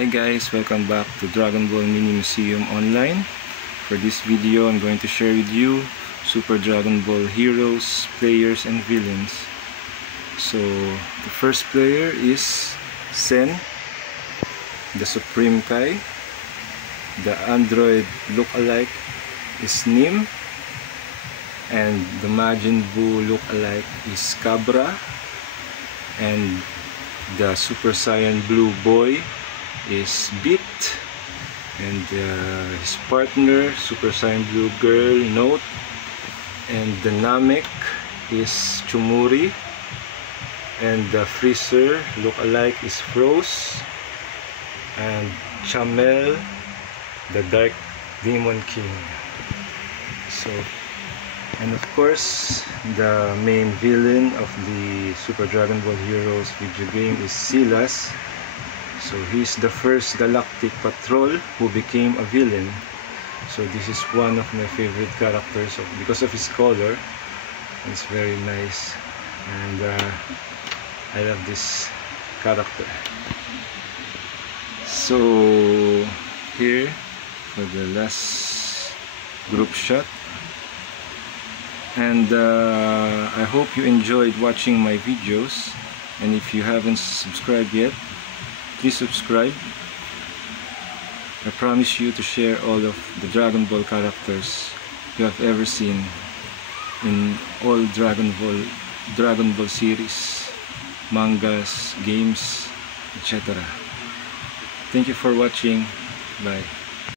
Hi guys, welcome back to Dragon Ball Mini Museum Online. For this video, I'm going to share with you Super Dragon Ball heroes, players, and villains. So, the first player is Sen, the Supreme Kai. The android look-alike is Nim. And the Majin Buu look-alike is Cabra. And the Super Saiyan Blue Boy is Beat, and his partner Super Saiyan Blue Girl Note, and the Namek is Chumuri, and the Freezer look-alike is Froze, and Chamel, the Dark Demon King. So, and of course, the main villain of the Super Dragon Ball Heroes video game is Silas. So he's the first Galactic Patrol who became a villain. So this is one of my favorite characters because of his color. It's very nice, and I love this character. So here for the last group shot. And I hope you enjoyed watching my videos, and if you haven't subscribed yet, please subscribe. I promise you to share all of the Dragon Ball characters you have ever seen in all Dragon Ball series, mangas, games, etc. Thank you for watching. Bye.